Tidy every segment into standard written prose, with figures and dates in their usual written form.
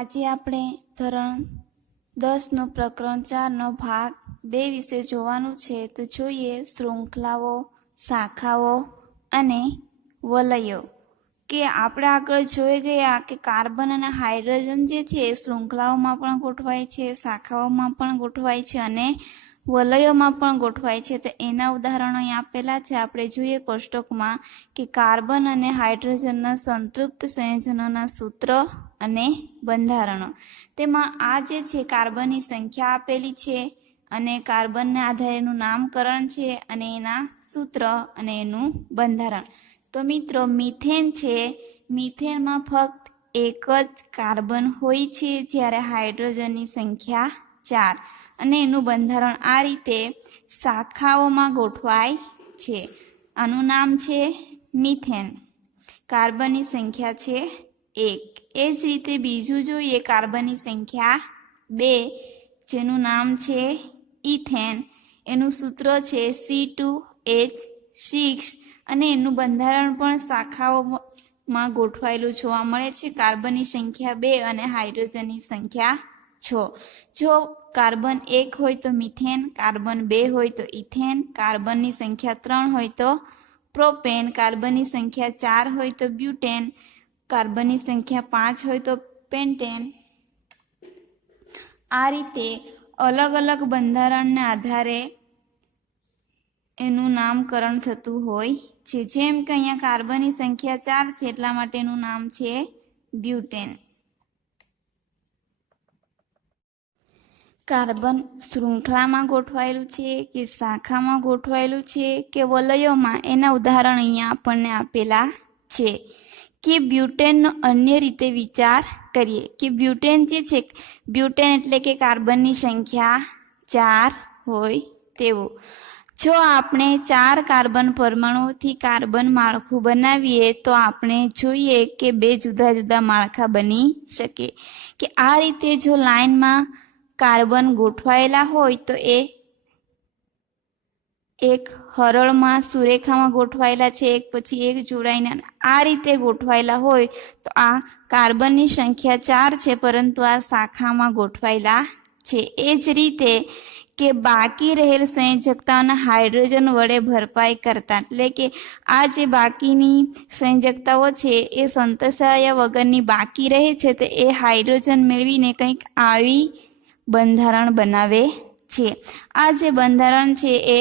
આજે આપણે ધોરણ 10નો પ્રકરણ 4નો ભાગ 2 વિશે જોવાનું છે. તો જોઈએ શૃંખલાઓ, શાખાઓ અને વલયો. કે આપણે આગળ જોઈ ગયા કે કાર્બન અને હાઇડ્રોજન જે છે એ શૃંખલાઓમાં પણ ગોઠવાય છે, શાખાઓમાં પણ ગોઠવાય છે અને વલયોમાં પણ ગોઠવાય છે. તો એના ઉદાહરણો અહીં આપેલા છે. આપણે જોઈએ કોષ્ટકમાં કે કાર્બન અને હાઇડ્રોજનના સંતૃપ્ત સંયોજનોના સૂત્ર અને બંધારણો. તેમાં આ જે છે કાર્બનની સંખ્યા આપેલી છે અને કાર્બનને આધારે એનું નામકરણ છે અને એના સૂત્ર અને એનું બંધારણ. તો મિત્રો મિથેન છે, મિથેનમાં ફક્ત એક જ કાર્બન હોય છે જ્યારે હાઇડ્રોજનની સંખ્યા 4 અને એનું બંધારણ આ રીતે શાખાઓમાં ગોઠવાય છે. આનું નામ છે મિથેન, કાર્બનની સંખ્યા છે 1. એ જ રીતે બીજું જોઈએ કાર્બનની સંખ્યા 2 જેનું નામ છે ઇથેન, એનું સૂત્ર છે C2H6 અને એનું બંધારણ પણ શાખાઓમાં ગોઠવાયેલું જોવા મળે છે. કાર્બનની સંખ્યા 2 અને હાઇડ્રોજનની સંખ્યા 6. જો કાર્બન 1 હોય તો મિથેન, કાર્બન 2 હોય તો ઇથેન, કાર્બનની સંખ્યા 3 હોય તો પ્રોપેન, કાર્બનની સંખ્યા 4 હોય તો બ્યુટેન, કાર્બનની સંખ્યા 5 હોય તો પેન્ટેન. આ રીતે અલગ અલગ બંધારણને આધારે એનું નામકરણ થતું હોય છે. જેમ કે અહીંયા કાર્બનની સંખ્યા 4 છે એટલા માટે એનું નામ છે બ્યુટેન. કાર્બન શૃંખલામાં ગોઠવાયેલું છે કે શાખામાં ગોઠવાયેલું છે કે વલયોમાં, એના ઉદાહરણ અહીંયા આપણને આપેલા છે. કે બ્યુટેનનો અન્ય રીતે વિચાર કરીએ કે બ્યુટેન જે છે, બ્યુટેન એટલે કે કાર્બનની સંખ્યા 4 હોય તેવું. જો આપણે 4 કાર્બન પરમાણુઓથી કાર્બન માળખું બનાવીએ તો આપણે જોઈએ કે 2 જુદા જુદા માળખા બની શકે. કે આ રીતે જો લાઈનમાં કાર્બન ગોઠવાયેલા હોય તો એ એક હરળમાં સુરેખામાં ગોઠવાયેલા છે, એક પછી એક જોડાઈને આ રીતે ગોઠવાયેલા હોય તો આ કાર્બનની સંખ્યા 4 છે પરંતુ આ શાખામાં ગોઠવાયેલા છે. એ જ રીતે કે બાકી રહેલ સંયોજકતાઓના હાઇડ્રોજન વડે ભરપાઈ કરતા, એટલે કે આ જે બાકીની સંયોજકતાઓ છે એ સંતોષાયા વગરની બાકી રહે છે તો એ હાઇડ્રોજન મેળવીને કંઈક આવી બંધારણ બનાવે છે. આ જે બંધારણ છે એ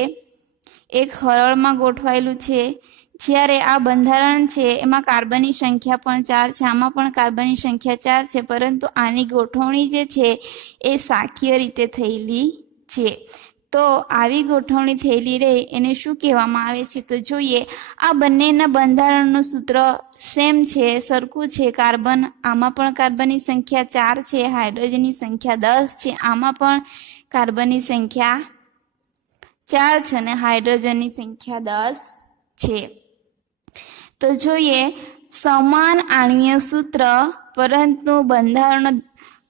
એક હરળમાં ગોઠવાયેલું છે. જ્યારે આ બંધારણ છે એમાં કાર્બનની સંખ્યા પણ 4 છે, આમાં પણ કાર્બનની સંખ્યા 4 છે પરંતુ આની ગોઠવણી જે છે એ શાખીય રીતે થયેલી છે. તો આવી ગોઠવણી થયેલી રહે એને શું કહેવામાં આવે છે? તો જોઈએ આ બંનેના બંધારણનું સૂત્ર સેમ છે, સરખું છે. કાર્બન, આમાં પણ કાર્બનની સંખ્યા 4 છે, હાઇડ્રોજનની સંખ્યા 10 છે, આમાં પણ કાર્બનની સંખ્યા 4 છે અને હાઇડ્રોજનની સંખ્યા 10 છે. તો જોઈએ સમાન આણ્વીય સૂત્ર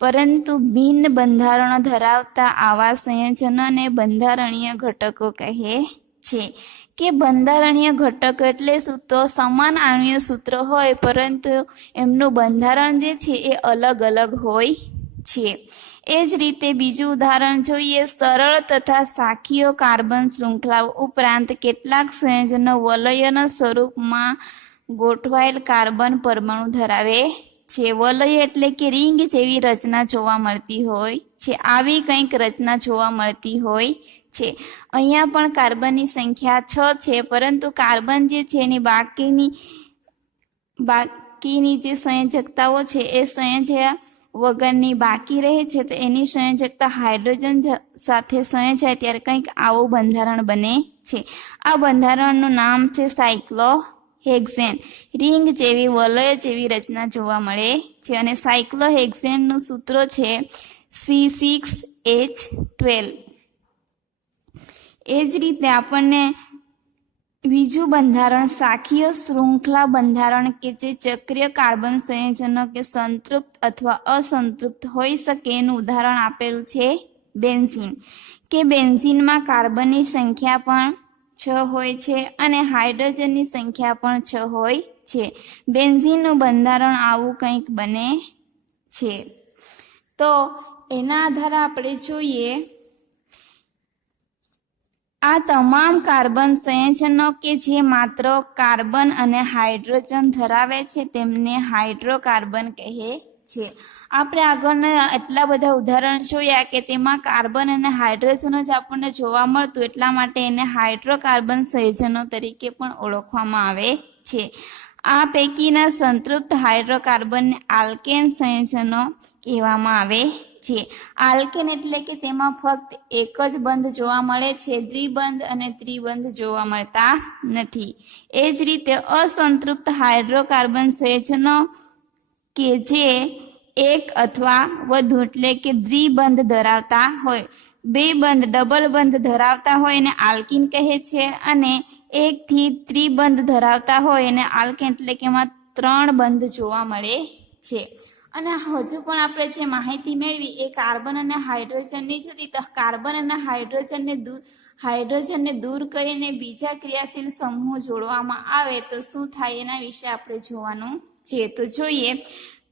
પરંતુ ભિન્ન બંધારણો ધરાવતા આવા સંયોજનોને બંધારણીય ઘટકો કહે છે. કે બંધારણીય ઘટકો એટલે શું? તો સમાન આણ્વીય સૂત્ર હોય પરંતુ એમનું બંધારણ જે છે એ અલગ અલગ હોય છે. એ જ રીતે બીજું ઉદાહરણ જોઈએ. સરળ તથા શાખીય કાર્બન શૃંખલાઓ ઉપરાંત કેટલાક સંયોજનો વલયોના સ્વરૂપમાં ગોઠવાયેલ કાર્બન પરમાણુ ધરાવે છે. વલય એટલે કે રિંગ જેવી રચના જોવા મળતી હોય છે. આવી કંઈક રચના જોવા મળતી હોય છે. અહીંયા પણ કાર્બનની સંખ્યા 6 છે પરંતુ કાર્બન જે છે એની બાકીની જે સંયોજકતાઓ છે એ સંયોજ્યા વગરની બાકી રહે છે તો એની સંયોજકતા હાઇડ્રોજન સાથે સંયોજાય ત્યારે કંઈક આવું બંધારણ બને છે. આ બંધારણનું નામ છે સાયક્લોહેક્સેન. રિંગ જેવી વલય જેવી રચના જોવા મળે છે અને સાયક્લોહેક્સેનનું સૂત્ર છે C6H12. એ જ રીતે આપણને બીજું બંધારણ શાખીય શૃંખલા બંધારણ કે જે ચક્રીય કાર્બન સંયોજનો કે સંતૃપ્ત અથવા અસંતૃપ્ત હોઈ શકે એનું ઉદાહરણ આપેલું છે બેન્ઝીન. કે બેન્ઝીનમાં કાર્બનની સંખ્યા પણ 6 હોય છે અને હાઇડ્રોજનની સંખ્યા પણ 6 હોય છે. બેન્ઝીનનું બંધારણ આવું કંઈક બને છે. તો એના આધારે આપણે જોઈએ આ તમામ કાર્બન સંયોજનો કે જે માત્ર કાર્બન અને હાઇડ્રોજન ધરાવે છે તેમને હાઇડ્રોકાર્બન કહે છે. આપણે આગળના એટલા બધા ઉદાહરણ જોયા કે તેમાં કાર્બન અને હાઇડ્રોજન જ આપણને જોવા મળતું, એટલા માટે એને હાઇડ્રોકાર્બન સંયોજનો તરીકે પણ ઓળખવામાં આવે છે. આ પૈકીના સંતૃપ્ત હાઇડ્રોકાર્બનને આલ્કેન સંયોજનો કહેવામાં આવે છે. આલ્કેન એટલે કે તેમાં ફક્ત એક જ બંધ જોવા મળે છે, દ્વિબંધ અને ત્રિબંધ જોવા મળતા નથી. એ જ રીતે અસંતૃપ્ત હાઇડ્રોકાર્બન સંયોજનો કે જે એક અથવા વધુ એટલે કે દ્વિબંધ ધરાવતા હોય, બે બંધ ડબલ બંધ ધરાવતા હોય એને આલ્કીન કહે છે, અને એકથી ત્રિબંધ ધરાવતા હોય એને આલ્કેન એટલે કે એમાં 3 બંધ જોવા મળે છે. અને હજુ પણ આપણે જે માહિતી મેળવી એ કાર્બન અને હાઇડ્રોજનની જ હતી. તો કાર્બન અને હાઇડ્રોજનને દૂર કરીને બીજા ક્રિયાશીલ સમૂહ જોડવામાં આવે તો શું થાય એના વિશે આપણે જોવાનું છે. તો જોઈએ,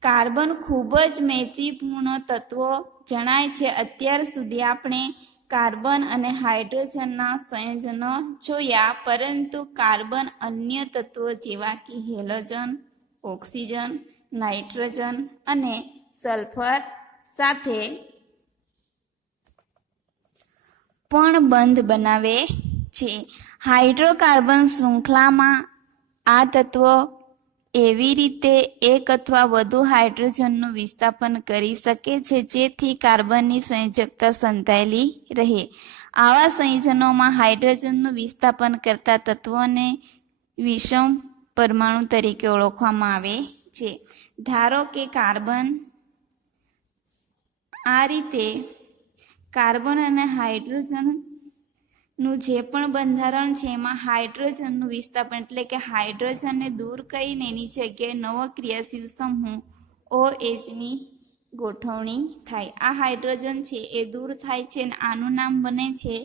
કાર્બન ખૂબ જ મૈત્રીપૂર્ણ તત્વો જણાય છે. અત્યાર સુધી આપણે કાર્બન અને હાઇડ્રોજનના સંયોજનો જોયા, પરંતુ કાર્બન અન્ય તત્વો જેવા કે હેલોજન, ઓક્સિજન, નાઇટ્રોજન અને સલ્ફર સાથે પણ બંધ બનાવે છે. હાઇડ્રોકાર્બન શૃંખલામાં આ તત્વો એવી રીતે એક અથવા વધુ હાઇડ્રોજનનું વિસ્થાપન કરી શકે છે જેથી કાર્બનની સંયોજકતા સંધાયેલી રહે. આવા સંયોજનોમાં હાઇડ્રોજનનું વિસ્થાપન કરતા તત્વોને વિષમ પરમાણુ તરીકે ઓળખવામાં આવે છે. ધારો કે કાર્બન, આ રીતે કાર્બન અને હાઇડ્રોજનનું જે પણ બંધારણ છે એમાં હાઇડ્રોજનનું વિસ્થાપન એટલે કે હાઇડ્રોજનને દૂર કરીને એની જગ્યાએ નવો ક્રિયાશીલ સમૂહ OHની ગોઠવણી થાય. આ હાઇડ્રોજન છે એ દૂર થાય છે અને આનું નામ બને છે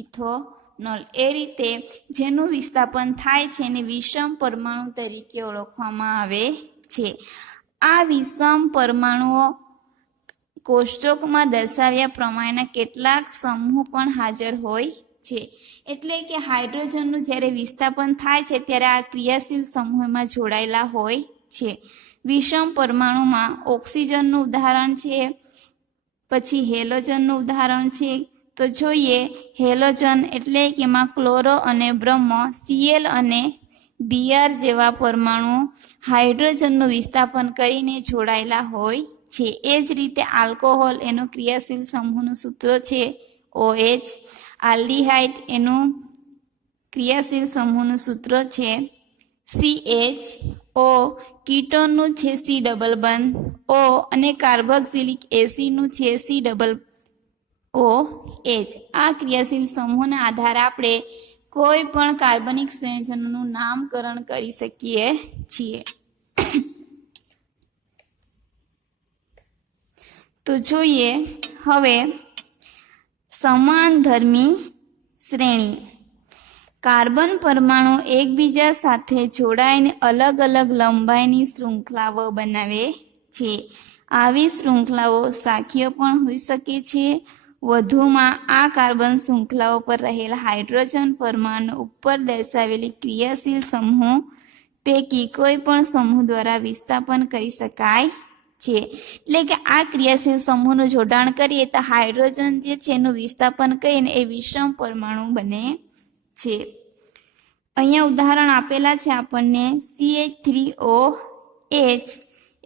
ઇથોનોલ. એ રીતે જેનું વિસ્થાપન થાય છે એને વિષમ પરમાણુ તરીકે ઓળખવામાં આવે છે. આ વિષમ પરમાણુઓ કોષ્ટકમાં દર્શાવ્યા પ્રમાણેના કેટલાક સમૂહ પણ હાજર હોય છે. એટલે કે હાઇડ્રોજનનું જ્યારે વિસ્થાપન થાય છે ત્યારે આ ક્રિયાશીલ સમૂહમાં જોડાયેલા હોય છે. વિષમ પરમાણુમાં ઓક્સિજનનું ઉદાહરણ છે, પછી હેલોજનનું ઉદાહરણ છે. તો જોઈએ, હેલોજન એટલે કે એમાં ક્લોરો અને બ્રહ્મ, Cl અને Br જેવા પરમાણુઓ હાઇડ્રોજનનું વિસ્થાપન કરીને જોડાયેલા હોય છે. એ જ રીતે આલ્કોહોલ એનું ક્રિયાશીલ સમૂહનું સૂત્ર છે OH. આલ્ડીહાઇડ એનું ક્રિયાશીલ સમૂહનું સૂત્ર છે CHO. કીટોનનું છે C ડબલ બંધ O અને કાર્બોક્સિલિક એસિડનું છે COOH. આ ક્રિયાશીલ સમૂહના આધારે આપણે કોઈ પણ કાર્બનિક સંયોજનનું નામકરણ કરી શકીએ છીએ. તો જોઈએ હવે સમાનધર્મી શ્રેણી. કાર્બન પરમાણુ એકબીજા સાથે જોડાઈને અલગ અલગ લંબાઈની શૃંખલાઓ બનાવે છે. આવી શૃંખલાઓ શાખીય પણ હોઈ શકે છે. વધુમાં આ કાર્બન શૃંખલાઓ પર રહેલા હાઇડ્રોજન પરમાણુ ઉપર દર્શાવેલી ક્રિયાશીલ સમૂહ પૈકી કોઈ પણ સમૂહ દ્વારા વિસ્થાપન કરી શકાય છે. એટલે કે આ ક્રિયાશીલ સમૂહનું જોડાણ કરીએ તો હાઇડ્રોજન જે છે એનું વિસ્થાપન કરીને એ વિષમ પરમાણુ બને છે. અહીંયા ઉદાહરણ આપેલા છે આપણને CH3OH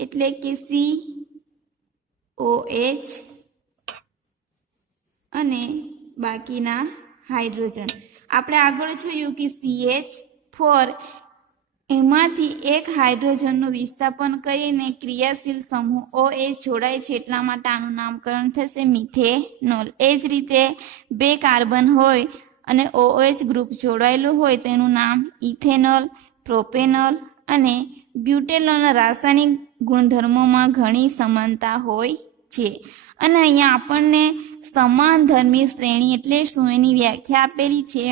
એટલે કે COH અને બાકીના હાઇડ્રોજન. આપણે આગળ જોયું કે CH4 એમાંથી એક હાઇડ્રોજનનું વિસ્થાપન કરીને ક્રિયાશીલ સમૂહ OH જોડાય છે, એટલા માટે આનું નામકરણ થશે મિથેનોલ. એ જ રીતે બે કાર્બન હોય અને OH ગ્રુપ જોડાયેલું હોય તેનું નામ ઇથેનોલ, પ્રોપેનોલ અને બ્યુટેનોલના રાસાયણિક ગુણધર્મોમાં ઘણી સમાનતા હોય છે. અને અહીંયા આપણને સમાનધર્મી શ્રેણી એટલે શું એની વ્યાખ્યા આપેલી છે.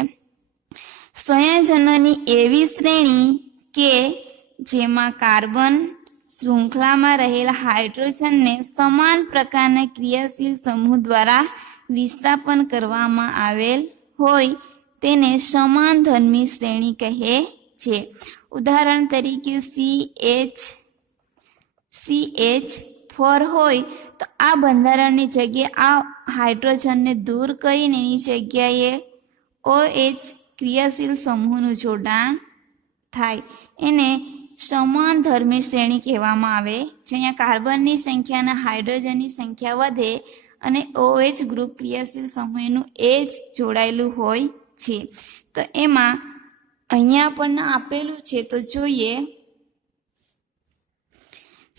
સંયોજનોની એવી શ્રેણી કે જેમાં કાર્બન શૃંખલામાં રહેલા હાઇડ્રોજનને સમાન પ્રકારના ક્રિયાશીલ સમૂહ દ્વારા વિસ્થાપન કરવામાં આવેલ હોય તેને સમાનધર્મી શ્રેણી કહે છે. ઉદાહરણ તરીકે CH4 હોય તો આ બંધારણની જગ્યાએ આ હાઇડ્રોજનને દૂર કરીને એની જગ્યાએ OH ક્રિયાશીલ સમૂહનું જોડાણ થાય. એને સમાનધર્મી શ્રેણી કહેવામાં આવે છે. અહીંયા કાર્બનની સંખ્યા અને હાઇડ્રોજનની સંખ્યા વધે અને OH ગ્રુપ ક્રિયાશીલ સમૂહનું એ જ જોડાયેલું હોય છે. તો એમાં અહીંયા આપણને આપેલું છે તો જોઈએ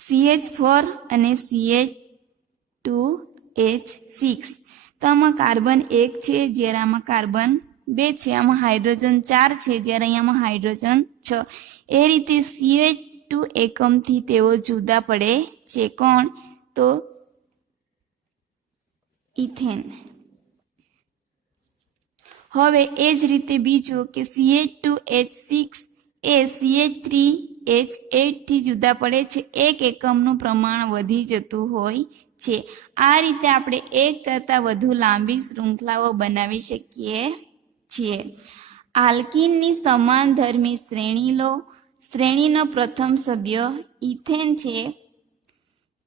CH4 અને CH2H6. તો આમાં કાર્બન 1 છે જ્યારે આમાં કાર્બન 2 છે. આમાં હાઇડ્રોજન 4 છે જ્યારે અહીંયામાં હાઇડ્રોજન 6. એ રીતે CH2 એકમથી તેઓ જુદા પડે છે. કોણ? તો ઇથેન. હવે એ જ રીતે બીજું કે CH2H6 એ CH3H8 થી જુદા પડે છે. એક એકમનું પ્રમાણ વધી જતું હોય છે. આ રીતે આપણે એક કરતાં વધુ લાંબી શૃંખલાઓ બનાવી શકીએ છીએ. આલ્કીનની સમાનધર્મી શ્રેણી લો. શ્રેણીનો પ્રથમ સભ્ય ઇથેન છે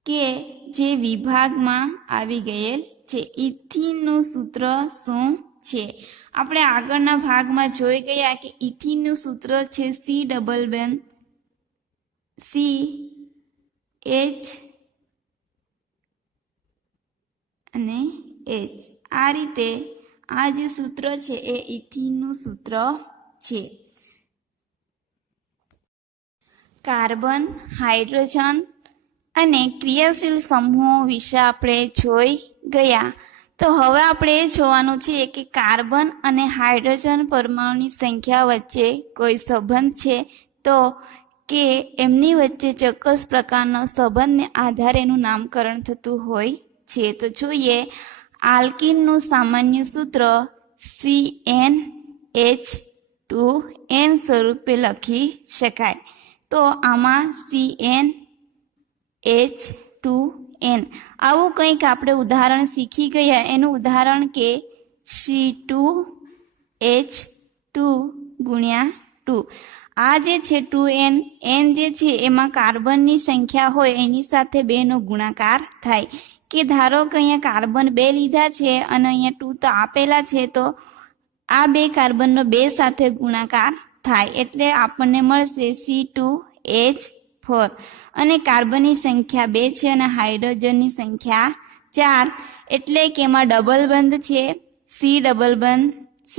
કે જે વિભાગમાં આવી ગયેલ છે. ઇથીનનું સૂત્ર શું છે? આપણે આગળના ભાગમાં જોઈ ગયા કે ઇથીનનું સૂત્ર છે CH અને H. આ રીતે આ જે સૂત્ર છે એ ઇથીનનું સૂત્ર છે. કાર્બન, હાઇડ્રોજન અને ક્રિયાશીલ સમૂહો વિશે આપણે જોઈ ગયા. તો હવે આપણે એ જોવાનું છે કે કાર્બન અને હાઇડ્રોજન પરમાણુની સંખ્યા વચ્ચે કોઈ સંબંધ છે તો કે એમની વચ્ચે ચોક્કસ પ્રકારના સંબંધને આધારે એનું નામકરણ થતું હોય છે. તો જોઈએ આલ્કીનનું સામાન્ય સૂત્ર CnH2n સ્વરૂપે લખી શકાય. તો આમાં CnH2n આવું કંઈક આપણે ઉદાહરણ શીખી ગયા. એનું ઉદાહરણ કે C2H2 ગુણ્યા 2. આ જે છે 2n જે છે એમાં કાર્બનની સંખ્યા હોય એની સાથે 2નો ગુણાકાર થાય. કે ધારો કે અહીંયા કાર્બન 2 લીધા છે અને અહીંયા 2 તો આપેલા છે તો આ 2 કાર્બનનો 2 સાથે ગુણાકાર થાય એટલે આપણને મળશે C2H4. અને કાર્બનની સંખ્યા 2 છે અને હાઇડ્રોજનની સંખ્યા 4 એટલે કે એમાં ડબલ બંધ છે. C ડબલ બંધ C,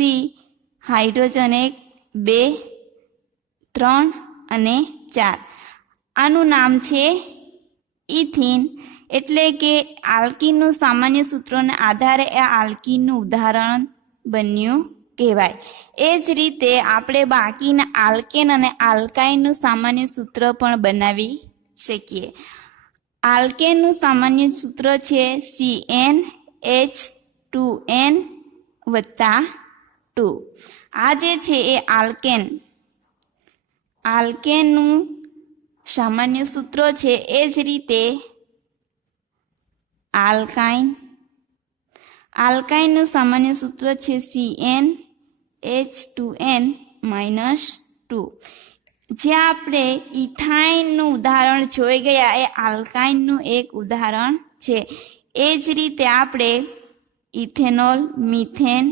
હાઇડ્રોજન 1, 2, 3 અને 4. આનું નામ છે ઇથીન. એટલે કે આલ્કીનનું સામાન્ય સૂત્રોને આધારે આ આલ્કીનનું ઉદાહરણ બન્યું કહેવાય. એ જ રીતે આપણે બાકીના આલ્કેન અને આલ્કાઇનનું સામાન્ય સૂત્ર પણ બનાવી શકીએ. આલ્કેનનું સામાન્ય સૂત્ર છે CnH2n વત્તા 2. આ જે છે એ આલ્કેનનું સામાન્ય સૂત્ર છે. એ જ રીતે આલ્કાઇનનું સામાન્ય સૂત્ર છે CnH2n -2. જે આપણે ઇથાઇનનું ઉદાહરણ જોઈ ગયા એ આલ્કાઇનનું એક ઉદાહરણ છે. એ જ રીતે આપણે ઇથેનોલ, મિથેન,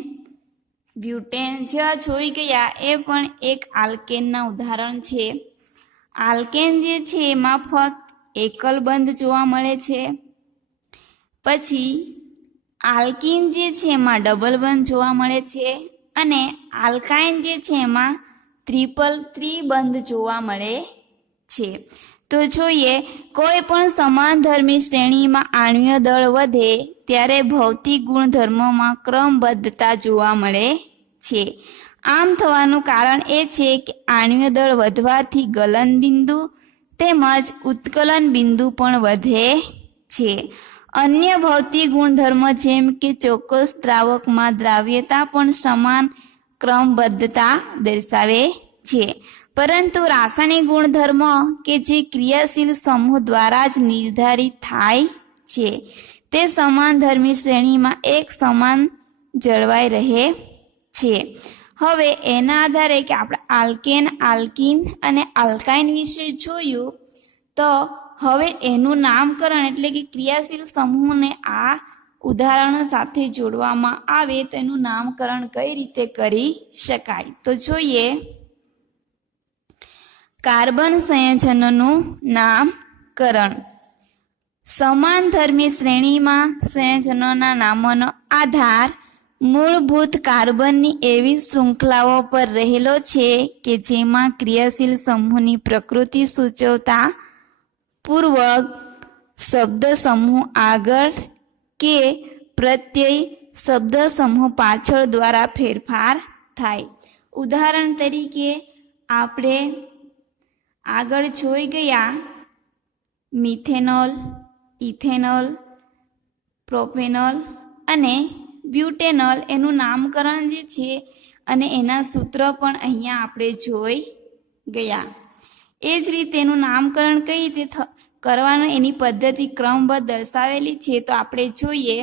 બ્યુટેન જેવા જોઈ ગયા એ પણ એક આલ્કેનના ઉદાહરણ છે. આલ્કેન જે છે એમાં ફક્ત એકલ બંધ જોવા મળે છે. પછી આલ્કીન જે છે એમાં ડબલ બંધ જોવા મળે છે અને આલ્કાઇન જે છે એમાં ત્રિબંધ જોવા મળે છે. તો જોઈએ કોઈ પણ સમાનધર્મી શ્રેણીમાં આણ્વીય દળ વધે ત્યારે ભૌતિક ગુણધર્મોમાં ક્રમબદ્ધતા જોવા મળે છે. આમ થવાનું કારણ એ છે કે આણ્વીય દળ વધવાથી ગલન બિંદુ તેમજ ઉત્કલન બિંદુ પણ વધે છે. અન્ય ભૌતિક ગુણધર્મો જેમ કે ચોક્કસ દ્રાવકમાં દ્રાવ્યતા પણ સમાન ક્રમબદ્ધતા દર્શાવે છે. પરંતુ રાસાયણિક ગુણધર્મ કે જે ક્રિયાશીલ સમૂહ દ્વારા જ નિર્ધારિત થાય છે તે સમાનધર્મી શ્રેણીમાં એક સમાન જળવાઈ રહે છે. હવે એના આધારે કે આપણે આલ્કેન, આલ્કીન અને આલ્કાઇન વિશે જોયું, તો હવે એનું નામકરણ એટલે કે ક્રિયાશીલ સમૂહને આ ઉદાહરણ સાથે જોડવામાં આવે તો એનું નામકરણ કઈ રીતે કરી શકાય. તો જોઈએ કાર્બન સંયોજનોનું નામકરણ. સમાનધર્મી શ્રેણીમાં સંયોજનોના નામોનો આધાર મૂળભૂત કાર્બનની એવી શૃંખલાઓ પર રહેલો છે કે જેમાં ક્રિયાશીલ સમૂહની પ્રકૃતિ સૂચવતા પૂર્વક શબ્દ સમૂહ આગળ કે પ્રત્યય શબ્દ સમૂહ પાછળ દ્વારા ફેરફાર થાય. ઉદાહરણ તરીકે આપણે આગળ જોઈ ગયા મિથેનોલ, ઇથેનોલ, પ્રોપેનોલ અને બ્યુટેનોલ એનું નામકરણ જે છે અને એના સૂત્ર પણ અહીંયા આપણે જોઈ ગયા. એ જ રીતે એનું નામકરણ કઈ રીતે કરવાનું એની પદ્ધતિ ક્રમબદ્ધ દર્શાવેલી છે. તો આપણે જોઈએ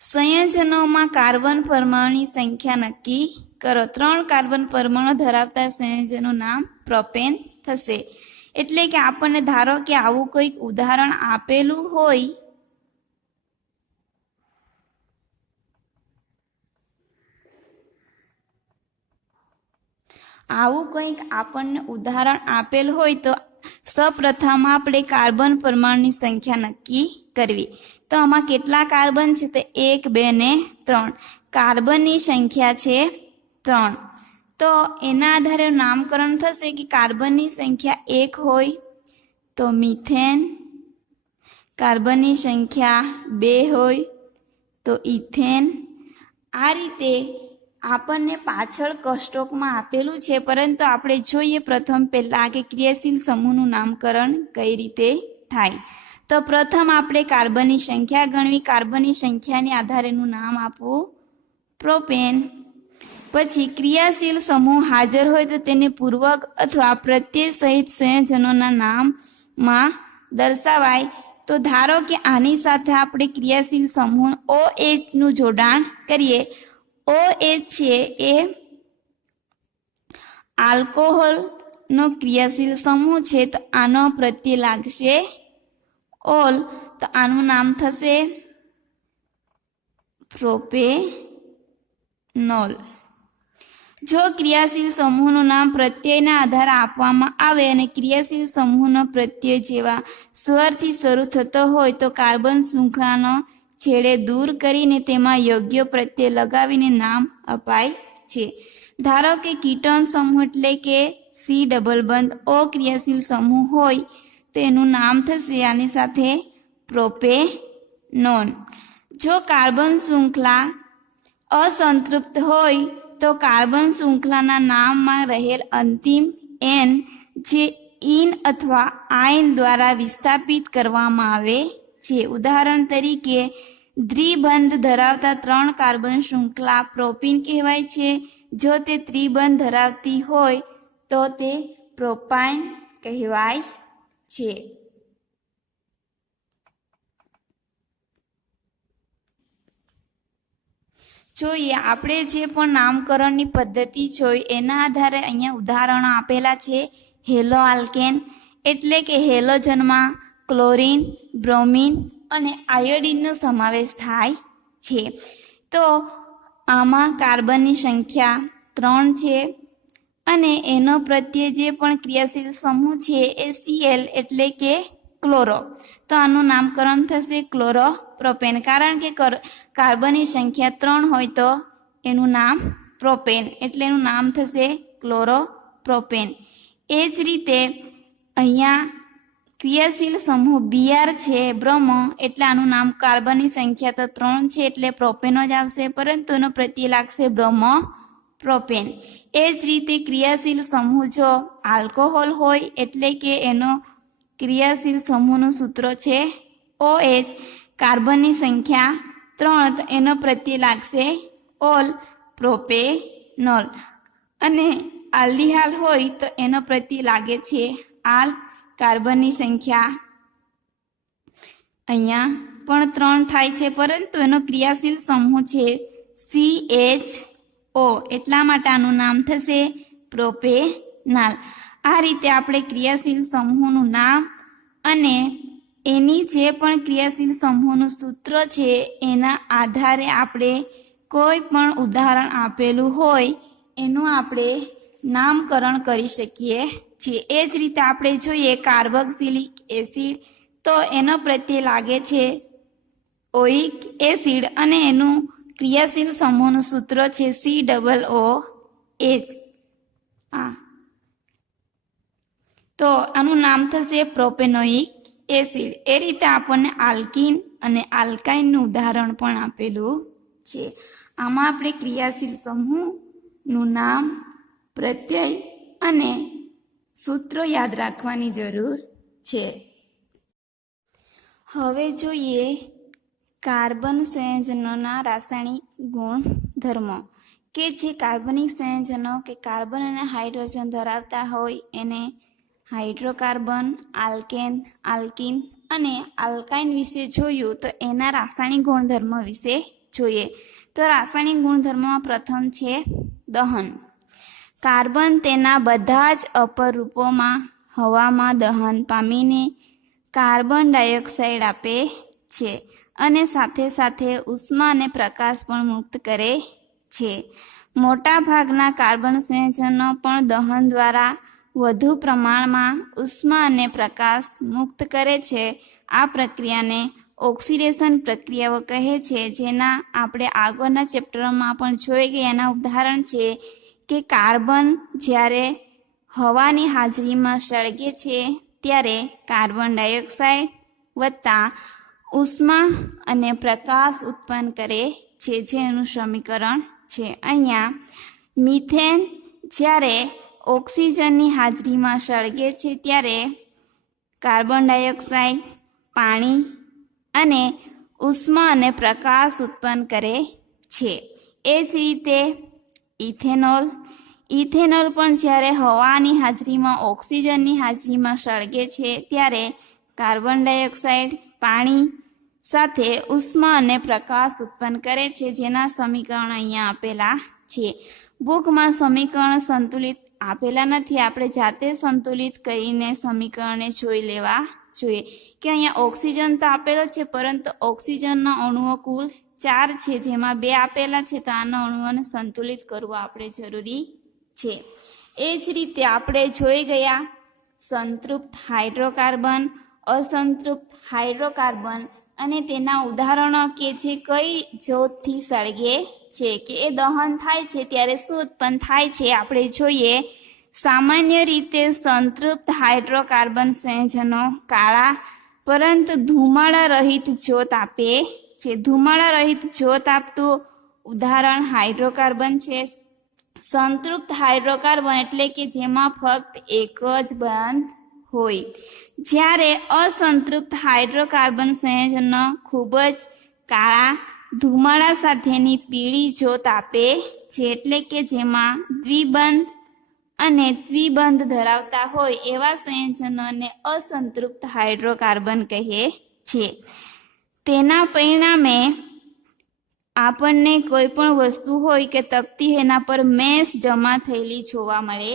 સંયોજનોમાં કાર્બન પરમાણુની સંખ્યા નક્કી કરો. 3 કાર્બન પરમાણુ ધરાવતા સંયોજનનું નામ પ્રોપેન થશે. એટલે કે આપણને ધારો કે આવું કોઈક ઉદાહરણ આપેલું હોય તો સૌપ્રથમ આપણે કાર્બન પરમાણુની સંખ્યા નક્કી કરવી. તો આમાં કેટલા કાર્બન છે? તો 1, 2 ને 3. કાર્બનની સંખ્યા છે 3. તો એના આધારે નામકરણ થશે કે કાર્બનની સંખ્યા 1 હોય તો મિથેન, કાર્બનની સંખ્યા 2 હોય તો ઇથેન. આ રીતે આપણને પાછળ કોષ્ટકમાં આપેલું છે, પરંતુ આપણે જોઈએ પ્રથમ પહેલાં કે ક્રિયાશીલ સમૂહનું નામકરણ કઈ રીતે થાય. તો પ્રથમ આપણે કાર્બનની સંખ્યા ગણવી. કાર્બનની સંખ્યાને આધારેનું નામ આપવું પ્રોપેન. પછી ક્રિયાશીલ સમૂહ હાજર હોય તો તેને પૂર્વક અથવા પ્રત્યય સહિત સંયોજનોના નામમાં દર્શાવાય. તો ધારો કે આની સાથે આપણે ક્રિયાશીલ સમૂહ OH નું જોડાણ કરીએ. OH છે એ આલ્કોહોલનો ક્રિયાશીલ સમૂહ છે, તો આનો પ્રત્યય લાગશે ઓલ. તો આનું નામ થશે પ્રોપેનોલ. જો ક્રિયાશીલ સમૂહનું નામ પ્રત્યયના આધારે આપવામાં આવે અને ક્રિયાશીલ સમૂહનો પ્રત્યય જેવા સ્વરથી શરૂ થતો હોય તો કાર્બન શૃંખલાનો છેડે દૂર કરીને તેમાં યોગ્ય પ્રત્યય લગાવીને નામ અપાય છે. ધારો કે કીટોન સમૂહ એટલે કે C ડબલ બંધ O ક્રિયાશીલ સમૂહ હોય તો એનું નામ થશે આની સાથે પ્રોપેનોન. જો કાર્બન શૃંખલા અસંતૃપ્ત હોય તો કાર્બન શૃંખલાના નામમાં રહેલ અંતિમ N જે ઇન અથવા આયન દ્વારા વિસ્થાપિત કરવામાં આવે છે. ઉદાહરણ તરીકે દ્વિબંધ ધરાવતા 3 કાર્બન શૃંખલા પ્રોપીન કહેવાય છે. જો તે ત્રિબંધ ધરાવતી હોય તો તે પ્રોપાઇન કહેવાય છે. જોઈએ આપણે જે પણ નામકરણની પદ્ધતિ જોઈ એના આધારે અહીંયા ઉદાહરણો આપેલા છે. હેલો આલ્કેન એટલે કે હેલોજનમાં ક્લોરીન, બ્રોમિન અને આયોડિનનો સમાવેશ થાય છે. તો આમાં કાર્બનની સંખ્યા 3 છે અને એનો પ્રત્યય જે પણ ક્રિયાશીલ સમૂહ છે એ Cl એટલે કે ક્લોરો. તો આનું નામકરણ થશે ક્લોરોપ્રોપેન. કારણ કે કાર્બનની સંખ્યા 3 હોય તો એનું નામ પ્રોપેન એટલે એનું નામ થશે ક્લોરોપ્રોપેન. એ જ રીતે અહીંયા ક્રિયાશીલ સમૂહ Br છે બ્રોમો, એટલે આનું નામ કાર્બનની સંખ્યા તો 3 છે એટલે પ્રોપેન જ આવશે, પરંતુ એનો પ્રત્યય લાગશે બ્રોમો પ્રોપેન. એ જ રીતે ક્રિયાશીલ સમૂહ જો આલ્કોહોલ હોય એટલે કે એનો ક્રિયાશીલ સમૂહનું સૂત્ર છે OH, કાર્બનની સંખ્યા 3 તો એનો પ્રત્યય લાગશે ઓલ પ્રોપેનોલ. અને આલ્ડિહાલ હોય તો એનો પ્રત્યે લાગે છે આલ. કાર્બનની સંખ્યા અહીંયા પણ 3 થાય છે, પરંતુ એનો ક્રિયાશીલ સમૂહ છે CHO, એટલા માટે આનું નામ થશે પ્રોપેનાલ. આ રીતે આપણે ક્રિયાશીલ સમૂહનું નામ અને એની જે પણ ક્રિયાશીલ સમૂહનું સૂત્ર છે એના આધારે આપણે કોઈ પણ ઉદાહરણ આપેલું હોય એનું આપણે નામકરણ કરી શકીએ છીએ. એ જ રીતે આપણે જોઈએ કાર્બોક્સિલિક એસિડ, તો એનો પ્રત્યે લાગે છે ઓઇક એસિડ અને એનું ક્રિયાશીલ સમૂહનું સૂત્ર છે COOH. તો આનું નામ થશે પ્રોપેનોઇક એસિડ. એ રીતે આપણને આલ્કીન અને આલ્કાઇનનું ઉદાહરણ પણ આપેલું છે. આમાં આપણે ક્રિયાશીલ સમૂહનું નામ, પ્રત્યય અને સૂત્રો યાદ રાખવાની જરૂર છે. હવે જોઈએ કાર્બન સંયોજનોના રાસાયણિક ગુણધર્મો, કે જે કાર્બનિક સંયોજનો કે કાર્બન અને હાઇડ્રોજન ધરાવતા હોય એને હાઇડ્રોકાર્બન, આલ્કેન, આલ્કીન અને આલ્કાઇન વિશે જોયું. તો એના રાસાયણિક ગુણધર્મો વિશે જોઈએ. તો રાસાયણિક ગુણધર્મોમાં પ્રથમ છે દહન. કાર્બન તેના બધા જ અપર રૂપોમાં હવામાં દહન પામીને કાર્બન ડાયોક્સાઇડ આપે છે અને સાથે સાથે ઉષ્મા અને પ્રકાશ પણ મુક્ત કરે છે. મોટા ભાગના કાર્બન સંયોજનો પણ દહન દ્વારા વધુ પ્રમાણમાં ઉષ્મા અને પ્રકાશ મુક્ત કરે છે. આ પ્રક્રિયાને ઓક્સિડેશન પ્રક્રિયાઓ કહે છે, જેના આપણે આગળના ચેપ્ટરમાં પણ જોઈ ગયા. એના ઉદાહરણ છે કે કાર્બન જ્યારે હવાની હાજરીમાં સળગે છે ત્યારે કાર્બન ડાયોક્સાઇડ વત્તા ઉષ્મા અને પ્રકાશ ઉત્પન્ન કરે છે, જેનું સમીકરણ છે અહીંયા. મિથેન જ્યારે ઓક્સિજનની હાજરીમાં સળગે છે ત્યારે કાર્બન ડાયોક્સાઇડ, પાણી અને ઉષ્મા અને પ્રકાશ ઉત્પન્ન કરે છે. એ જ રીતે ઇથેનોલ પણ જ્યારે હવાની હાજરીમાં ઓક્સિજનની હાજરીમાં સળગે છે ત્યારે કાર્બન ડાયોક્સાઇડ, પાણી સાથે ઉષ્મા અને પ્રકાશ ઉત્પન્ન કરે છે, જેના સમીકરણ અહીંયા આપેલા છે. બુકમાં સમીકરણ સંતુલિત આપેલા નથી, આપણે જાતે સંતુલિત કરીને સમીકરણને જોઈ લેવા જોઈએ. કે અહીંયા ઓક્સિજન તો આપેલો છે, પરંતુ ઓક્સિજનના અણુઓ કુલ 4 છે, જેમાં 2 આપેલા છે, તો આના અણુઓને સંતુલિત કરવું આપણે જરૂરી છે. એ જ રીતે આપણે જોઈ ગયા સંતૃપ્ત હાઇડ્રોકાર્બન, અસંતૃપ્ત હાઇડ્રોકાર્બન અને તેના ઉદાહરણો કે જે કઈ જ્યોતથી સળગે છે, કે એ દહન થાય છે ત્યારે શું ઉત્પન્ન થાય છે આપણે જોઈએ. સામાન્ય રીતે સંતૃપ્ત હાઇડ્રોકાર્બન સંયોજનો કાળા પરંતુ ધુમાડા રહિત જ્યોત આપે છે. ધુમાડા રહિત જ્યોત આપતું ઉદાહરણ હાઇડ્રોકાર્બન છે. સંતૃપ્ત હાઇડ્રોકાર્બન એટલે કે જેમાં ફક્ત એક જ બંધ હોય, જ્યારે અસંતૃપ્ત હાઇડ્રોકાર્બન સંયોજનો ખૂબ જ કાળા ધુમાડા સાથેની પીળી જ્યોત આપે છે, એટલે કે જેમાં દ્વિબંધ અને દ્વિબંધ ધરાવતા હોય એવા સંયોજનોને અસંતૃપ્ત હાઇડ્રોકાર્બન કહે છે. તેના પરિણામે આપણને કોઈ પણ વસ્તુ હોય કે તકતી એના પર મેશ જમા થયેલી જોવા મળે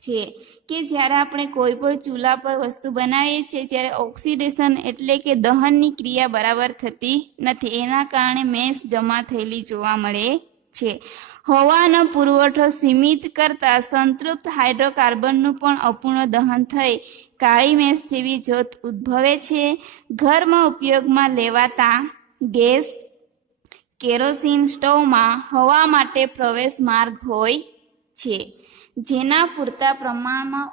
છે. કે જ્યારે આપણે કોઈ પણ ચૂલા પર વસ્તુ બનાવીએ છીએ ત્યારે ઓક્સિડેશન એટલે કે દહનની ક્રિયા બરાબર થતી નથી, એના કારણે મેશ જમા થયેલી જોવા મળે છે. હવાનો પુરવઠો સીમિત કરતા સંતૃપ્ત હાઇડ્રોકાર્બનનું પણ અપૂર્ણ દહન થઈ કાળી મેશ જેવી જ્યોત ઉદ્ભવે છે. ઘરમાં ઉપયોગમાં લેવાતા ગેસ કેરોસીન સ્ટવમાં હવા માટે પ્રવેશ માર્ગ હોય છે, જેના પૂરતા પ્રમાણમાં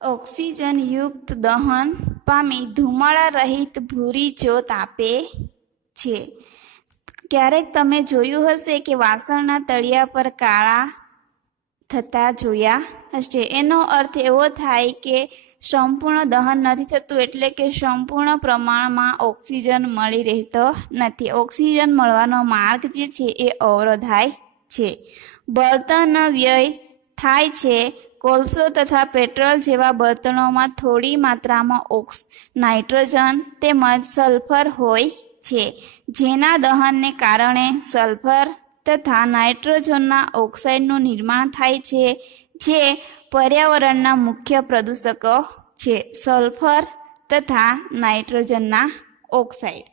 ઓક્સિજનયુક્ત દહન પામી ધુમાડા રહિત ભૂરી જ્યોત આપે છે. ક્યારેક તમે જોયું હશે કે વાસણના તળિયા પર કાળા થતા જોયા હશે. એનો અર્થ એવો થાય કે સંપૂર્ણ દહન નથી થતું, એટલે કે સંપૂર્ણ પ્રમાણમાં ઓક્સિજન મળી રહેતો નથી. ઓક્સિજન મળવાનો માર્ગ જે છે એ અવરોધાય છે. બળતણનો વ્યય થાય છે. કોલસો તથા પેટ્રોલ જેવા બળતણોમાં થોડી માત્રામાં નાઇટ્રોજન તેમજ સલ્ફર હોય છે, જેના દહનને કારણે સલ્ફર તથા નાઇટ્રોજનના ઓક્સાઇડનું નિર્માણ થાય છે, જે પર્યાવરણના મુખ્ય પ્રદૂષકો છે, સલ્ફર તથા નાઇટ્રોજનના ઓક્સાઇડ.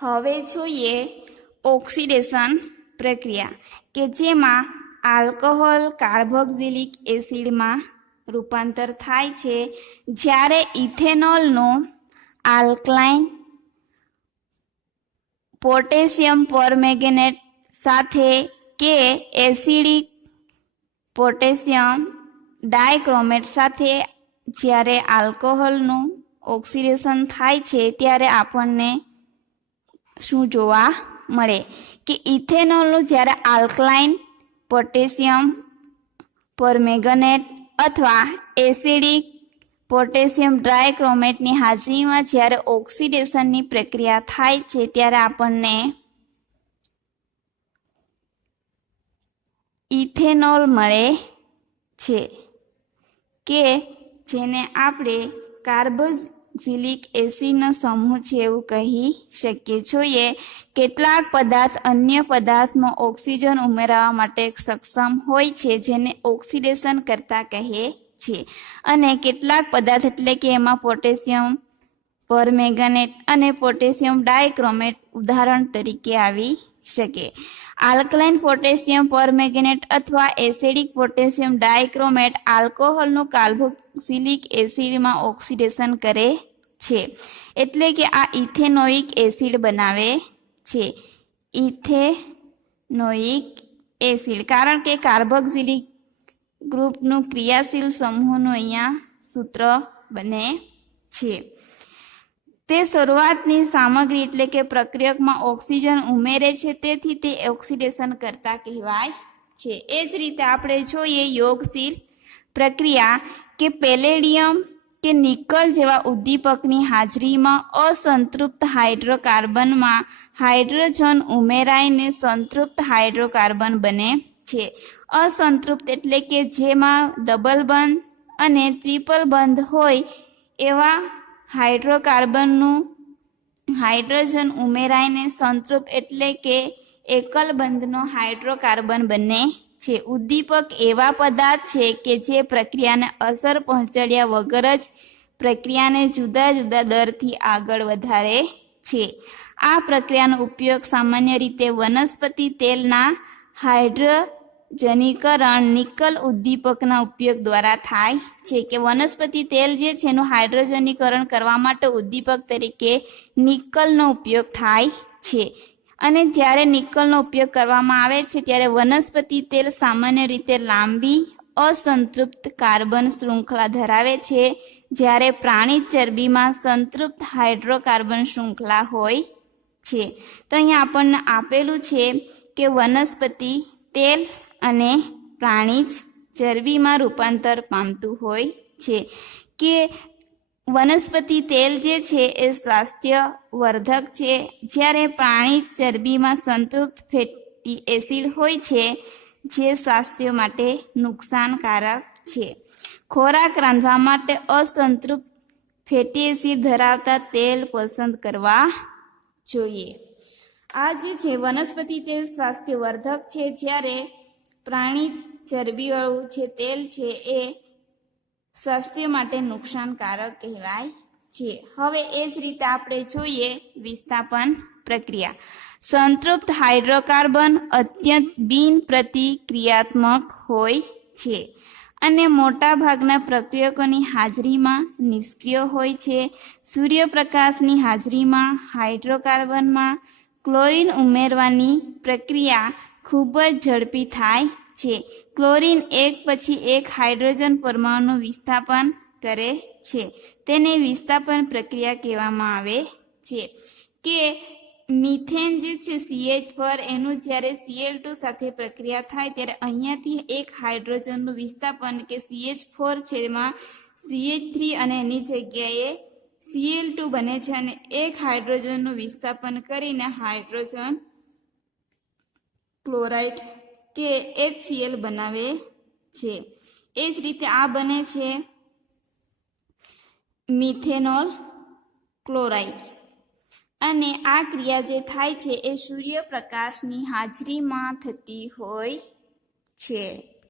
હવે જોઈએ ઓક્સિડેશન પ્રક્રિયા, કે જેમાં આલ્કોહોલ કાર્બોક્સિલિક એસિડમાં રૂપાંતર થાય છે. જ્યારે ઇથેનોલનું આલ્કલાઇન પોટેશિયમ પરમેંગેનેટ સાથે કે એસિડિક પોટેશિયમ ડાયક્રોમેટ સાથે જ્યારે આલ્કોહોલનું ઓક્સિડેશન થાય છે, ત્યારે આપણને શું જોવા મળે કે ઇથેનોલનું જ્યારે આલ્કલાઇન પોટેશિયમ પરમેંગેનેટ અથવા એસિડિક પોટેશિયમ ડાયક્રોમેટની હાજરીમાં જ્યારે ઓક્સિડેશનની પ્રક્રિયા થાય છે, ત્યારે આપણને ઇથેનોલ મળે છે, કે જેને આપણે કાર્બોક્સિલિક એસિડનો સમૂહ છે એવું કહી શકીએ. જોઈએ કેટલાક પદાર્થ અન્ય પદાર્થમાં ઓક્સિજન ઉમેરવા માટે સક્ષમ હોય છે, જેને ઓક્સિડેશન કરતા કહે છે. અને કેટલાક પદાર્થ એટલે કે એમાં પોટેશિયમ પરમેંગેનેટ અને પોટેશિયમ ડાયક્રોમેટ ઉદાહરણ તરીકે આવી શકે. આલ્કલાઇન પોટેશિયમ પરમેંગેનેટ અથવા એસિડિક પોટેશિયમ ડાયક્રોમેટ આલ્કોહોલનું કાર્બોક્સિલિક એસિડમાં ઓક્સિડેશન કરે છે, એટલે કે આ ઇથેનોઇક એસિડ બનાવે છે. ઇથેનોઇક એસિડ, કારણ કે કાર્બોક્સિલિક ગ્રુપનું ક્રિયાશીલ સમૂહનું અહીંયા સૂત્ર બને છે. તે શરૂઆતની સામગ્રી એટલે કે પ્રક્રિયકમાં ઓક્સિજન ઉમેરે છે, તેથી તે ઓક્સિડેશન કરતા કહેવાય છે. એ જ રીતે આપણે જોઈએ યોગશીલ પ્રક્રિયા, કે પેલેડિયમ કે નિકલ જેવા ઉદ્દીપકની હાજરીમાં અસંતૃપ્ત હાઇડ્રોકાર્બનમાં હાઇડ્રોજન ઉમેરાઈને સંતૃપ્ત હાઇડ્રોકાર્બન બને છે. અસંતૃપ્ત એટલે કે જેમાં ડબલ બંધ અને ટ્રિપલ બંધ હોય એવા હાઇડ્રોકાર્બનનું હાઇડ્રોજન ઉમેરાઈને સંતૃપ્ત એટલે કે એકલ બંધનો હાઇડ્રોકાર્બન બને છે. ઉદ્દીપક એવા પદાર્થ છે કે જે પ્રક્રિયાને અસર પહોંચાડ્યા વગર જ પ્રક્રિયાને જુદા જુદા દરથી આગળ વધારે છે. આ પ્રક્રિયાનો ઉપયોગ સામાન્ય રીતે વનસ્પતિ તેલના હાઇડ્રોજનીકરણ નિકલ ઉદ્દીપકના ઉપયોગ દ્વારા થાય છે. કે વનસ્પતિ તેલ જે છે એનું હાઇડ્રોજનીકરણ કરવા માટે ઉદ્દીપક તરીકે નિકલનો ઉપયોગ થાય છે. અને જ્યારે નિકલનો ઉપયોગ કરવામાં આવે છે ત્યારે વનસ્પતિ તેલ સામાન્ય રીતે લાંબી અસંતૃપ્ત કાર્બન શૃંખલા ધરાવે છે, જ્યારે પ્રાણી ચરબીમાં સંતૃપ્ત હાઇડ્રોકાર્બન શૃંખલા હોય છે. તો અહીંયા આપણને આપેલું છે કે વનસ્પતિ તેલ અને પ્રાણી ચરબીમાં રૂપાંતર પામતું હોય છે. કે વનસ્પતિ તેલ જે છે એ સ્વાસ્થ્ય વર્ધક છે, જ્યારે પ્રાણી ચરબીમાં સંતૃપ્ત ફેટી એસિડ હોય છે, જે સ્વાસ્થ્ય માટે નુકસાનકારક છે. ખોરાક રાંધવા માટે અસંતૃપ્ત ફેટી એસિડ ધરાવતા તેલ પસંદ કરવા જોઈએ. આ જે છે વનસ્પતિ તેલ સ્વાસ્થ્યવર્ધક છે, જ્યારે પ્રાણી ચરબીવાળું જે તેલ છે એ સ્વાસ્થ્ય માટે નુકસાનકારક કહેવાય છે. હવે એ જ રીતે આપણે જોઈએ વિસ્થાપન પ્રક્રિયા. સંતૃપ્ત હાઇડ્રોકાર્બન અત્યંત બિનપ્રતિક્રિયાત્મક હોય છે અને મોટાભાગના પ્રક્રિયકોની હાજરીમાં નિષ્ક્રિય હોય છે. સૂર્યપ્રકાશની હાજરીમાં હાઇડ્રોકાર્બનમાં ક્લોરીન ઉમેરવાની પ્રક્રિયા ખૂબ જ ઝડપી થાય છે. ક્લોરીન એક પછી એક હાઇડ્રોજન પરમાણુનું વિસ્થાપન કરે છે. તેને વિસ્થાપન પ્રક્રિયા કહેવામાં આવે છે. કે મિથેન જે છે CH4 એનું જ્યારે Cl2 સાથે પ્રક્રિયા થાય ત્યારે અહીંયાથી એક હાઇડ્રોજનનું વિસ્થાપન કે CH4 છે એમાં CH3 અને એની જગ્યાએ Cl2 બને છે અને એક હાઇડ્રોજનનું વિસ્થાપન કરીને હાઇડ્રોજન ક્લોરાઇડ કે HCl બનાવે છે. એ જ રીતે આ બને છે મિથેનોલ ક્લોરાઇડ. અને આ ક્રિયા જે થાય છે એ સૂર્યપ્રકાશની હાજરીમાં થતી હોય છે.